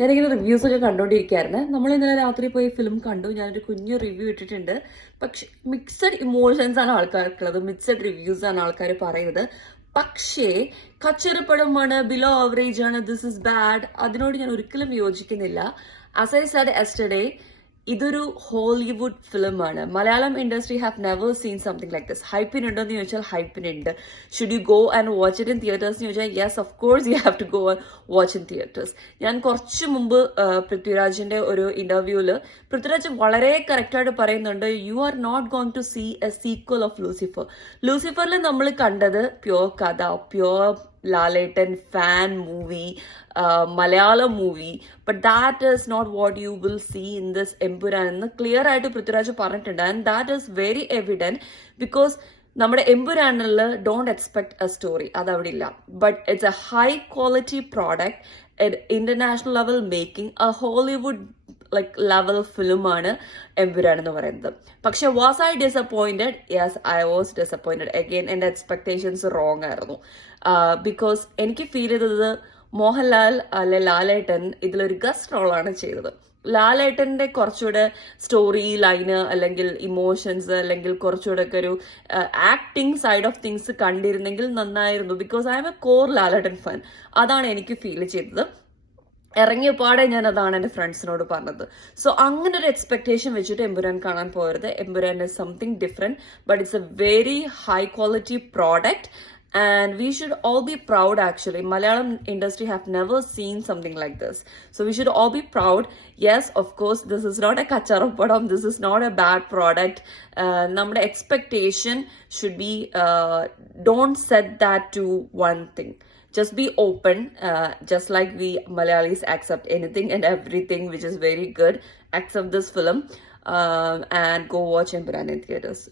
ഞാനിങ്ങനെ റിവ്യൂസ് ഒക്കെ കണ്ടുകൊണ്ടിരിക്കുകയായിരുന്നു. നമ്മൾ ഇന്നലെ രാത്രി പോയി ഫിലിം കണ്ടു. ഞാനൊരു കുഞ്ഞു റിവ്യൂ ഇട്ടിട്ടുണ്ട്. പക്ഷെ മിക്സഡ് ഇമോഷൻസ് ആണ് ആൾക്കാർക്കുള്ളത്, മിക്സഡ് റിവ്യൂസ് ആണ് ആൾക്കാർ പറയുന്നത്. പക്ഷേ കച്ചറപ്പടമാണ്, ബിലോ ആവറേജ് ആണ്, ദിസ് ഇസ് ബാഡ്, അതിനോട് ഞാൻ ഒരിക്കലും യോജിക്കുന്നില്ല. ആസ് ഐ സെഡ് യെസ്റ്റർഡേ, ഇതൊരു ഹോളിവുഡ് ഫിലിമാണ്. Malayalam industry have never seen something like this. ഹൈപ്പിനുണ്ടോ എന്ന് ചോദിച്ചാൽ ഹൈപ്പിനുണ്ട്. Should you go and watch it in theatres എന്ന് ചോദിച്ചാൽ yes, of course you have to go and watch in theatres. ഞാൻ കുറച്ച് മുമ്പ് പൃഥ്വിരാജിന്റെ ഒരു ഇന്റർവ്യൂവിൽ പൃഥ്വിരാജ് വളരെ കറക്റ്റായിട്ട് പറയുന്നുണ്ട്, you are not going to see a sequel of Lucifer. ലൂസിഫറിൽ നമ്മൾ കണ്ടത് പ്യോർ കഥ, pure Lalettan fan movie, Malayalam movie. But that is not what you will see in this Empuraan എന്ന് ക്ലിയർ ആയിട്ട് പൃഥ്വിരാജ് പറഞ്ഞിട്ടുണ്ട്. And that is very evident because നമ്മുടെ എമ്പുരാനിൽ don't expect a story, അതവിടെ ഇല്ല. But it's a high quality product, international level making, a Hollywood like level ഫിലിമാണ് എമ്പുരാൻ എന്ന് പറയുന്നത്. പക്ഷെ was I disappointed? Yes, I was disappointed. Again എൻ്റെ expectations wrong ആയിരുന്നു. ബിക്കോസ് എനിക്ക് ഫീൽ ചെയ്തത് മോഹൻലാൽ അല്ലെ ലാലേട്ടൻ ഇതിലൊരു ഗസ്റ്റ് റോളാണ് ചെയ്തത്. ലാലേട്ടന്റെ കുറച്ചുകൂടെ സ്റ്റോറി ലൈന് അല്ലെങ്കിൽ ഇമോഷൻസ് അല്ലെങ്കിൽ കുറച്ചുകൂടെ ഒക്കെ ഒരു ആക്ടിങ് സൈഡ് ഓഫ് തിങ്സ് കണ്ടിരുന്നെങ്കിൽ നന്നായിരുന്നു. Because I M A core Lalettan fan. അതാണ് എനിക്ക് ഫീൽ ചെയ്തത്. ഇറങ്ങിയ പാടെ ഞാൻ അതാണ് എൻ്റെ ഫ്രണ്ട്സിനോട് പറഞ്ഞത്. സോ അങ്ങനെ ഒരു എക്സ്പെക്ടേഷൻ വെച്ചിട്ട് എമ്പുരാൻ കാണാൻ പോകരുത്. Empuraan is something different, but it's A very high quality product. And we should all be proud actually. Malayalam industry have never seen something like this. So we should all be proud. Yes, of course, this is not a kacharapadam. This is not a bad product. നമ്മുടെ expectation should be, don't set that to one thing. Just be open, just like we Malayalis accept anything and everything which is very good. Accept this film and go watch Emparan in theaters.